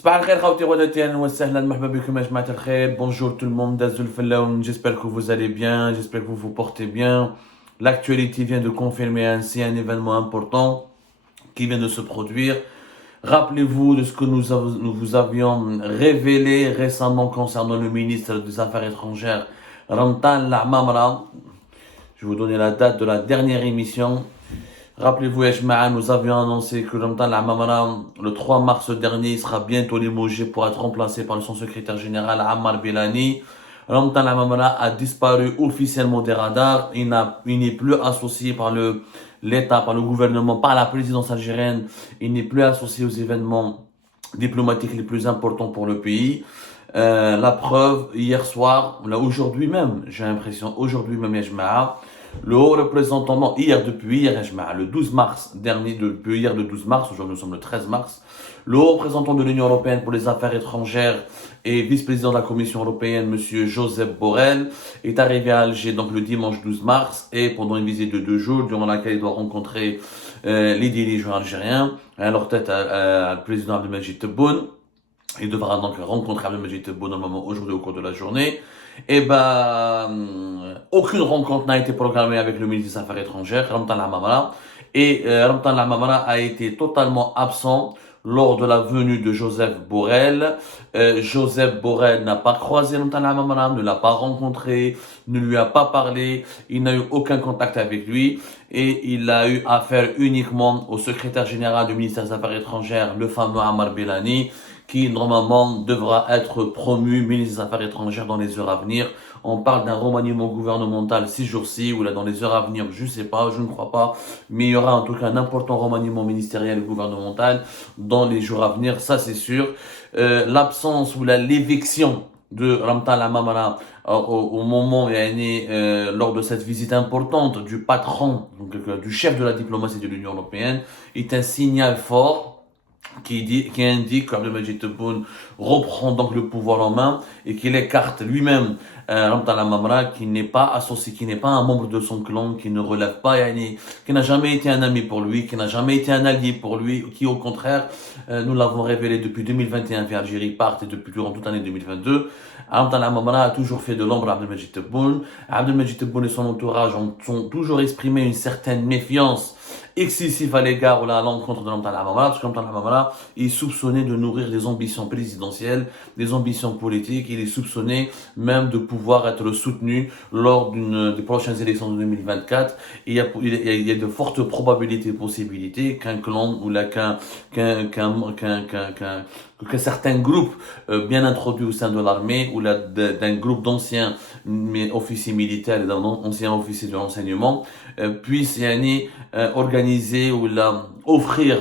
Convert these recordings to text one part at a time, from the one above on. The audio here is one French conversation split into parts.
صباح الخير خوتي خواتاتي اهلا وسهلا مرحبا بكم يا جماعة الخير. Bonjour tout le monde, دازو الفلاون. J'espère que vous allez bien, j'espère que vous vous portez bien. L'actualité vient de confirmer ainsi un événement important qui vient de se produire. Rappelez-vous de ce que nous vous avions révélé récemment concernant le ministre des Affaires étrangères, Ramtan Lamamra. Je vais vous donner la date de la dernière émission. Rappelez-vous, Ejma'a, nous avions annoncé que Ramtan Lamamra, le 3 mars dernier, sera bientôt limogé pour être remplacé par son secrétaire général Ammar Belani. Ramtan Lamamra a disparu officiellement des radars. Il n'est plus associé par l'État, par le gouvernement, par la présidence algérienne. Il n'est plus associé aux événements diplomatiques les plus importants pour le pays. La preuve, hier soir, là aujourd'hui même, j'ai l'impression, aujourd'hui même, Ejma'a, le haut représentant, non, depuis hier, le 12 mars dernier, depuis hier le 12 mars, aujourd'hui nous sommes le 13 mars, le haut représentant de l'Union européenne pour les affaires étrangères et vice-président de la Commission européenne, monsieur Josep Borrell, est arrivé à Alger donc le dimanche 12 mars et pendant une visite de 2 jours, durant laquelle il doit rencontrer les dirigeants algériens, à leur tête le président Abdelmadjid Tebboune. Il devra donc rencontrer Abdelmadjid Tebboune normalement aujourd'hui au cours de la journée. Et aucune rencontre n'a été programmée avec le ministre des Affaires étrangères, Ramtan Lamamra. Et Ramtan Lamamra a été totalement absent lors de la venue de Joseph Borrell. Joseph Borrell n'a pas croisé Ramtan Lamamra, ne l'a pas rencontré, ne lui a pas parlé, il n'a eu aucun contact avec lui. Et il a eu affaire uniquement au secrétaire général du ministère des Affaires étrangères, le fameux Ammar Belani, qui normalement devra être promu ministre des Affaires étrangères dans les heures à venir. On parle d'un remaniement gouvernemental ces jours-ci, ou là dans les heures à venir, je ne sais pas, je ne crois pas, mais il y aura en tout cas un important remaniement ministériel et gouvernemental dans les jours à venir, ça c'est sûr. L'absence ou l'éviction de Ramtan Lamamra au moment lors de cette visite importante du patron, donc, du chef de la diplomatie de l'Union européenne, est un signal fort qui indique qu'Abdelmadjid Tebboune reprend donc le pouvoir en main et qu'il écarte lui-même Ramtan Lamamra, qui n'est pas associé, qui n'est pas un membre de son clan, qui ne relève pas, qui n'a jamais été un ami pour lui, qui n'a jamais été un allié pour lui, qui au contraire, nous l'avons révélé depuis 2021 via Algérie Part et depuis durant toute l'année 2022, Ramtan Lamamra a toujours fait de l'ombre à Abdelmadjid Tebboune. Abdelmadjid Tebboune et son entourage ont toujours exprimé une certaine méfiance excessif à l'égard ou à l'encontre de Ramtan Lamamra, parce que Ramtan Lamamra est soupçonné de nourrir des ambitions présidentielles, des ambitions politiques. Il est soupçonné même de pouvoir être soutenu lors des prochaines élections de 2024. Et il y a de fortes probabilités, possibilités qu'un clan ou qu'un certain groupe bien introduit au sein de l'armée ou d'un groupe d'anciens officiers militaires et d'anciens officiers de renseignement puisse organiser ou offrir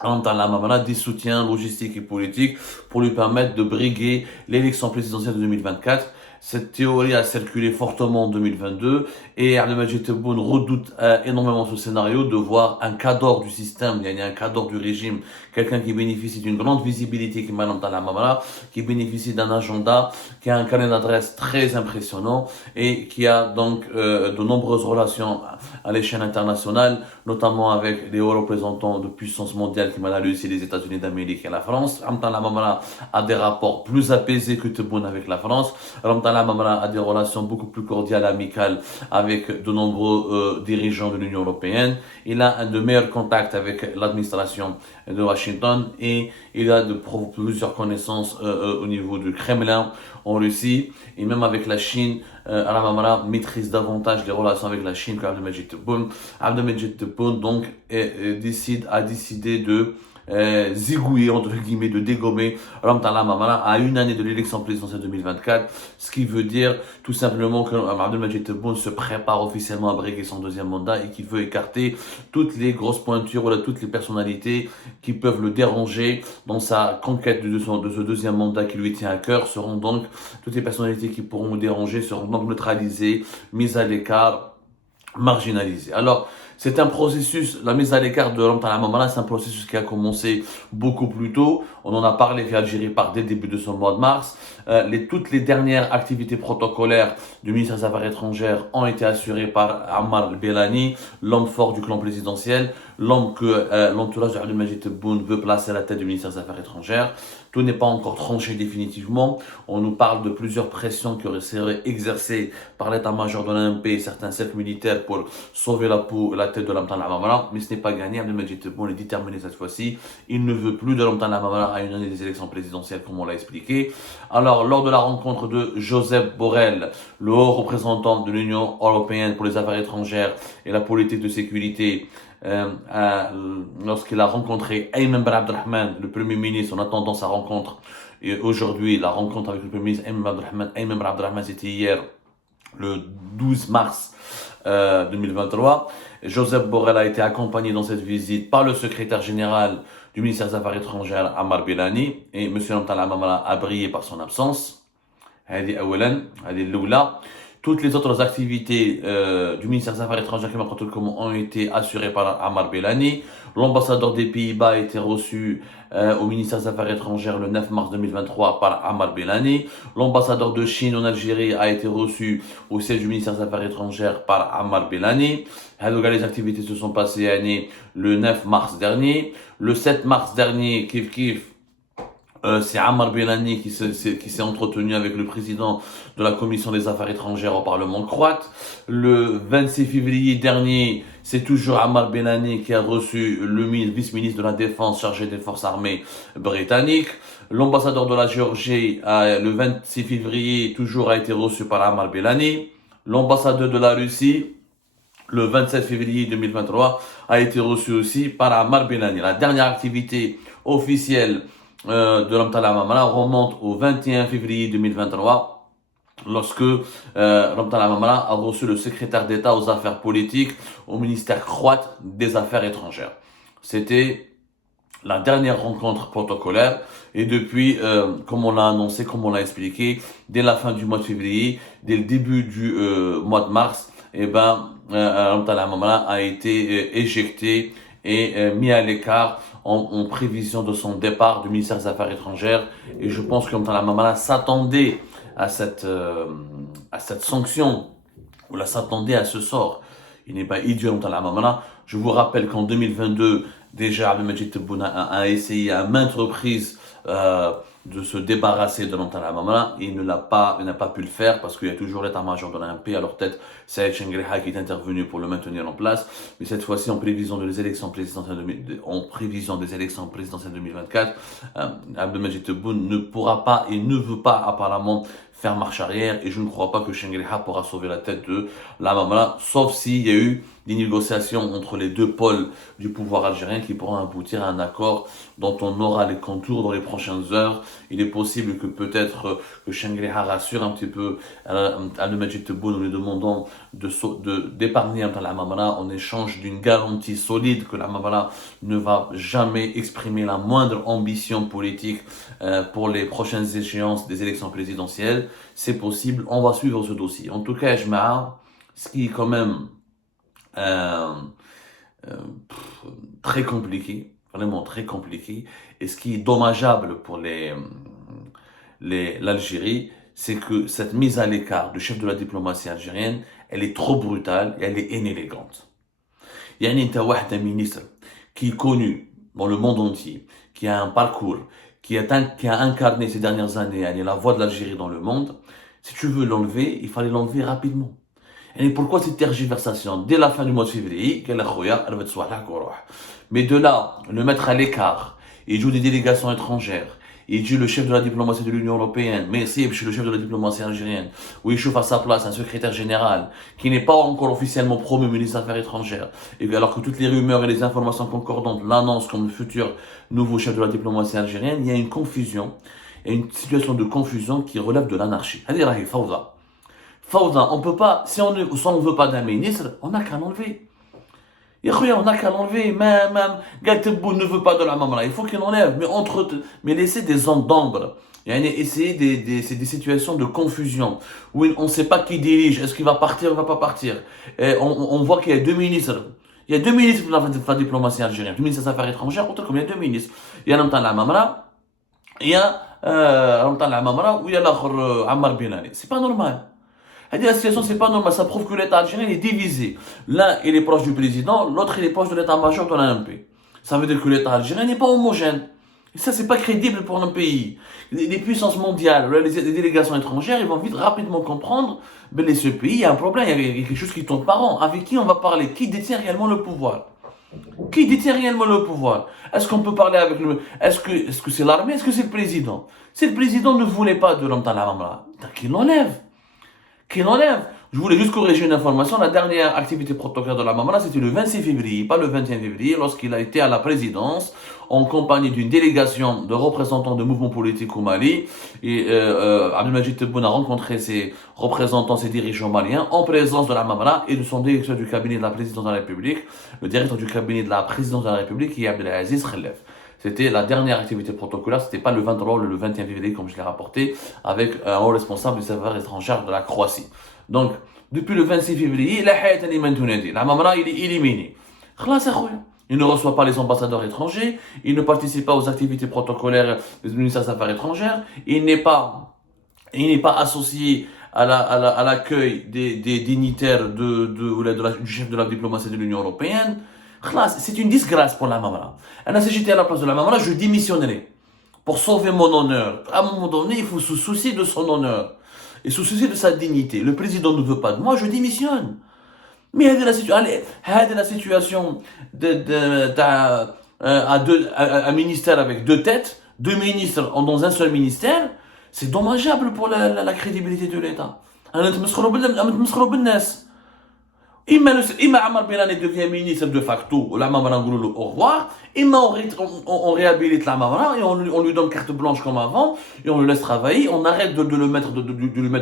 à Ramtan Lamamra des soutiens logistiques et politiques pour lui permettre de briguer l'élection présidentielle de 2024. Cette théorie a circulé fortement en 2022 et Abdelmadjid Tebboune redoute énormément ce scénario de voir un cadre du système, il y a un cadre du régime, quelqu'un qui bénéficie d'une grande visibilité qui est Ramtan Lamamra, qui bénéficie d'un agenda, qui a un carnet d'adresse très impressionnant et qui a donc de nombreuses relations à l'échelle internationale, notamment avec les hauts représentants de puissance mondiale qui m'a la Russie, les États-Unis d'Amérique et la France. Ramtan Lamamra a des rapports plus apaisés que Tebboune avec la France. Ramtan Lamamra a des relations beaucoup plus cordiales, amicales avec de nombreux dirigeants de l'Union européenne. Il a de meilleurs contacts avec l'administration de Washington et il a plusieurs connaissances au niveau du Kremlin en Russie et même avec la Chine. Lamamra maîtrise davantage les relations avec la Chine qu'Abdelmadjid Tebboune. Abdelmadjid Tebboune donc a décidé de zigouiller, entre guillemets, de dégommer Ramtan Lamamra à une année de l'élection présidentielle 2024, ce qui veut dire tout simplement que Abdelmadjid Tebboune se prépare officiellement à briguer son deuxième mandat et qui veut écarter toutes les grosses pointures ou toutes les personnalités qui peuvent le déranger dans sa conquête de ce deuxième mandat qui lui tient à cœur. Seront donc toutes les personnalités qui pourront le déranger seront donc neutralisées, mises à l'écart, marginalisées. Alors, C'est un processus, la mise à l'écart de Ramtan Amamara, c'est un processus qui a commencé beaucoup plus tôt. On en a parlé via Algérie par dès le début de ce mois de mars. Toutes les dernières activités protocolaires du ministère des Affaires étrangères ont été assurées par Ammar al-Belani, l'homme fort du clan présidentiel, l'homme que l'entourage d'Abdelmajid Tebboune veut placer à la tête du ministère des Affaires étrangères. Tout n'est pas encore tranché définitivement. On nous parle de plusieurs pressions qui seraient exercées par l'état-major de l'AMP et certains cercles militaires pour sauver la tête de Ramtan Amamara, mais ce n'est pas gagné. Abdelmajid Tebboune est déterminé cette fois-ci. Il ne veut plus de Ramtan Amamara à une année des élections présidentielles, comme on l'a expliqué. Alors, lors de la rencontre de Josep Borrell, le haut représentant de l'Union européenne pour les affaires étrangères et la politique de sécurité, lorsqu'il a rencontré Ayman Ben Abdelrahman, le Premier ministre, en attendant sa rencontre, et aujourd'hui, la rencontre avec le Premier ministre Ayman Ben Abdelrahman, c'était hier, le 12 mars 2023. Josep Borrell a été accompagné dans cette visite par le secrétaire général du ministère des Affaires étrangères, Ammar Belani, et M. Ramtan Amamara a brillé par son absence. هذه أولاً هذه الأولى. Toutes les autres activités du ministère des Affaires étrangères ont été assurées par Ammar Belani. L'ambassadeur des Pays-Bas a été reçu au ministère des Affaires étrangères le 9 mars 2023 par Ammar Belani. L'ambassadeur de Chine en Algérie a été reçu au siège du ministère des Affaires étrangères par Ammar Belani. Les activités se sont passées le 9 mars dernier. Le 7 mars dernier, c'est Ammar Belani qui s'est entretenu avec le président de la commission des affaires étrangères au Parlement croate. Le 26 février dernier, c'est toujours Ammar Belani qui a reçu le vice-ministre de la Défense chargé des forces armées britanniques. L'ambassadeur de la Géorgie, le 26 février, toujours a été reçu par Ammar Belani. L'ambassadeur de la Russie, le 27 février 2023, a été reçu aussi par Ammar Belani. La dernière activité officielle de Ramtan Amamara remonte au 21 février 2023 lorsque Ramtan Amamara a reçu le secrétaire d'État aux affaires politiques au ministère croate des Affaires étrangères. C'était la dernière rencontre protocolaire et depuis, comme on l'a annoncé, comme on l'a expliqué, dès la fin du mois de février, dès le début du mois de mars, Ramtan Amamara a été éjecté et mis à l'écart en prévision de son départ du ministère des Affaires étrangères. Et je pense que Ramtan Amamara s'attendait à cette sanction, ou s'attendait à ce sort. Il n'est pas idiot, Ramtan Amamara. Je vous rappelle qu'en 2022, déjà, Abdelmajid Tebboune a essayé à maintes reprises de se débarrasser de Ramtan Amamara. Il n'a pas pu le faire parce qu'il y a toujours l'état-major de l'AMP à leur tête, Saïd Chengriha, qui est intervenu pour le maintenir en place. Mais cette fois-ci, en prévision des élections présidentielles 2024, Abdelmajid Tebboune ne pourra pas et ne veut pas apparemment faire marche arrière, et je ne crois pas que Chengriha pourra sauver la tête de l'Amamara, sauf s'il y a eu des négociations entre les deux pôles du pouvoir algérien qui pourront aboutir à un accord dont on aura les contours dans les prochaines heures. Il est possible que peut-être que Chengriha rassure un petit peu Abdelmajid Tebboune en lui demandant d'épargner l'Amamara en échange d'une garantie solide que l'Amamara ne va jamais exprimer la moindre ambition politique pour les prochaines échéances des élections présidentielles. C'est possible, on va suivre ce dossier. En tout cas, ce qui est quand même très compliqué, vraiment très compliqué, et ce qui est dommageable pour l'Algérie, c'est que cette mise à l'écart du chef de la diplomatie algérienne, elle est trop brutale et elle est inélégante. Il y a un ministre qui est connu dans le monde entier, qui a un parcours, qui a incarné ces dernières années la voix de l'Algérie dans le monde. Si tu veux l'enlever, il fallait l'enlever rapidement. Et pourquoi cette tergiversation dès la fin du mois de février? Mais de là, le mettre à l'écart, il joue des délégations étrangères, il dit le chef de la diplomatie de l'Union européenne, mais si je suis le chef de la diplomatie algérienne, où il chauffe à sa place un secrétaire général qui n'est pas encore officiellement promu ministre des Affaires étrangères, et alors que toutes les rumeurs et les informations concordantes l'annoncent comme le futur nouveau chef de la diplomatie algérienne, il y a une confusion, et une situation de confusion qui relève de l'anarchie. Fawda, on peut pas, si on ne veut pas d'un ministre, on n'a qu'à l'enlever. On n'a qu'à l'enlever, même Tebboune ne veut pas de l'Amamara, il faut qu'il l'enlève, mais laisser des zones d'ombre. Essayer c'est des situations de confusion, où on ne sait pas qui dirige, est-ce qu'il va partir ou il ne va pas partir. Et on voit qu'il y a deux ministres, Il y a deux ministres de la diplomatie algérienne. Le ministre des Affaires étrangères, il y a deux ministres. Il y a Ramtan Lamamra, il y a Ramtan Lamamra, ou il y a l'autre Ammar Benali. C'est pas normal. La situation, c'est pas normal. Ça prouve que l'État algérien est divisé. L'un, il est proche du président, l'autre, il est proche de l'état-major de l'ANP. Ça veut dire que l'État algérien n'est pas homogène. Et ça, c'est pas crédible pour un pays. Les puissances mondiales, les délégations étrangères, ils vont vite, rapidement comprendre, ben, ce pays, il y a un problème, il y a quelque chose qui tourne par an. Avec qui on va parler? Qui détient réellement le pouvoir? Qui détient réellement le pouvoir? Est-ce qu'on peut parler avec le... Est-ce que c'est l'armée? Est-ce que c'est le président? Si le président ne voulait pas de Ramtan Lamamra, qu'il l'enlève. Qu'il enlève. Je voulais juste corriger une information. La dernière activité protocolaire de la Mamara, c'était le 26 février, pas le 21 février, lorsqu'il a été à la présidence en compagnie d'une délégation de représentants de mouvements politiques au Mali. Et Abdelmajid Tebboune a rencontré ses représentants, ses dirigeants maliens, en présence de la Mamara et de son directeur du cabinet de la présidence de la République, le directeur du cabinet de la présidence de la République, qui est Abdelaziz Khelef. C'était la dernière activité protocolaire, c'était pas le 23 ou le 21 février comme je l'ai rapporté, avec un haut responsable des affaires étrangères de la Croatie. Donc, depuis le 26 février, la Mamra, il est éliminé. Il ne reçoit pas les ambassadeurs étrangers, il ne participe pas aux activités protocolaires des ministères des Affaires étrangères, il n'est pas associé à l'accueil des dignitaires du chef de la diplomatie de l'Union européenne. C'est une disgrâce pour la Mamra. Si j'étais à la place de la Mamra, je démissionnerais pour sauver mon honneur. À un moment donné, il faut se soucier de son honneur et se soucier de sa dignité. Le président ne veut pas de moi, je démissionne. Mais la situation un ministère avec deux têtes, deux ministres dans un seul ministère, c'est dommageable pour la crédibilité de l'État. Imma Ammar Benali devient ministre de facto, la Mamara au revoir, Imma on réhabilite la Mamara et on lui donne carte blanche comme avant, et on le laisse travailler, on arrête de lui mettre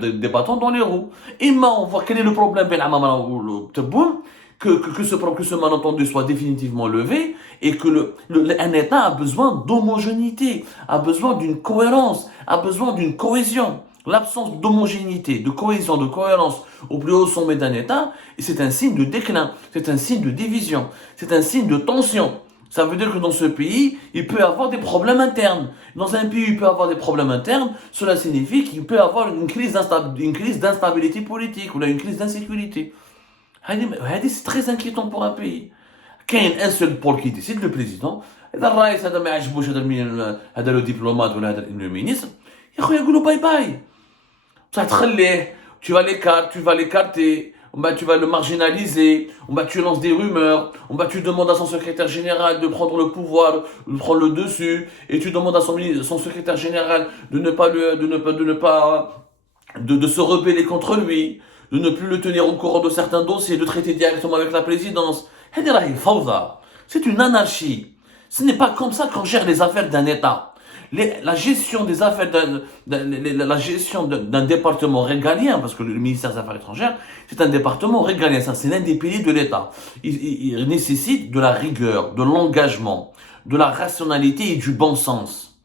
des bâtons dans les roues. Imma on voit quel est le problème avec la Mamara ou le Tebboune, que ce malentendu soit définitivement levé, et que un État a besoin d'homogénéité, a besoin d'une cohérence, a besoin d'une cohésion. L'absence d'homogénéité, de cohésion, de cohérence au plus haut sommet d'un État, c'est un signe de déclin, c'est un signe de division, c'est un signe de tension. Ça veut dire que dans ce pays, il peut y avoir des problèmes internes. Dans un pays où il peut y avoir des problèmes internes, cela signifie qu'il peut y avoir une crise d'instabilité politique ou une crise d'insécurité. C'est très inquiétant pour un pays. Qu'il y ait un seul pôle qui décide, le président, le diplomate ou le ministre, il dit bye bye. Tu vas l'écarter, tu vas le marginaliser, tu lances des rumeurs, tu demandes à son secrétaire général de prendre le pouvoir, de prendre le dessus, et tu demandes à son secrétaire général de se rebeller contre lui, de ne plus le tenir au courant de certains dossiers, de traiter directement avec la présidence. C'est une anarchie. Ce n'est pas comme ça qu'on gère les affaires d'un État. La gestion des affaires, la gestion d'un département régalien, parce que le ministère des Affaires étrangères, c'est un département régalien, ça c'est l'un des piliers de l'État. Il nécessite de la rigueur, de l'engagement, de la rationalité et du bon sens.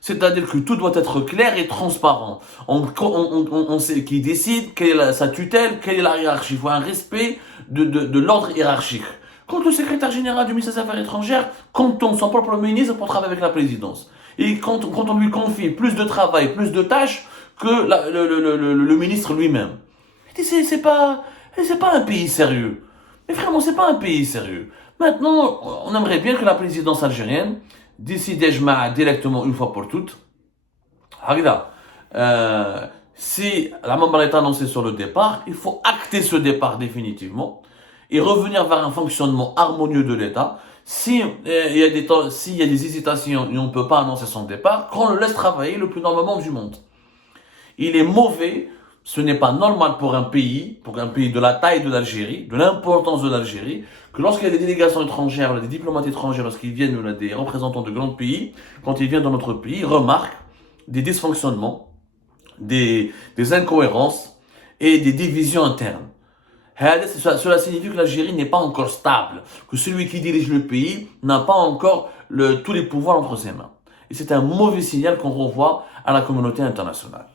C'est-à-dire que tout doit être clair et transparent. On sait qui décide, quelle est sa tutelle, quelle est la hiérarchie. Il faut un respect de l'ordre hiérarchique. Quand le secrétaire général du ministère des Affaires étrangères compte son propre ministre pour travailler avec la présidence. Et quand on lui confie plus de travail, plus de tâches que le ministre lui-même. C'est pas un pays sérieux. Mais vraiment, c'est pas un pays sérieux. Maintenant, on aimerait bien que la présidence algérienne décide directement une fois pour toutes. Si la Mamara est annoncée sur le départ, il faut acter ce départ définitivement et revenir vers un fonctionnement harmonieux de l'État. S'il y a des hésitations et on ne peut pas annoncer son départ, qu'on le laisse travailler le plus normalement du monde. Il est mauvais, ce n'est pas normal pour un pays de la taille de l'Algérie, de l'importance de l'Algérie, que lorsqu'il y a des délégations étrangères, des diplomates étrangers, lorsqu'ils viennent, des représentants de grands pays, quand ils viennent dans notre pays, ils remarquent des dysfonctionnements, des incohérences et des divisions internes. Cela signifie que l'Algérie n'est pas encore stable, que celui qui dirige le pays n'a pas encore tous les pouvoirs entre ses mains. Et c'est un mauvais signal qu'on renvoie à la communauté internationale.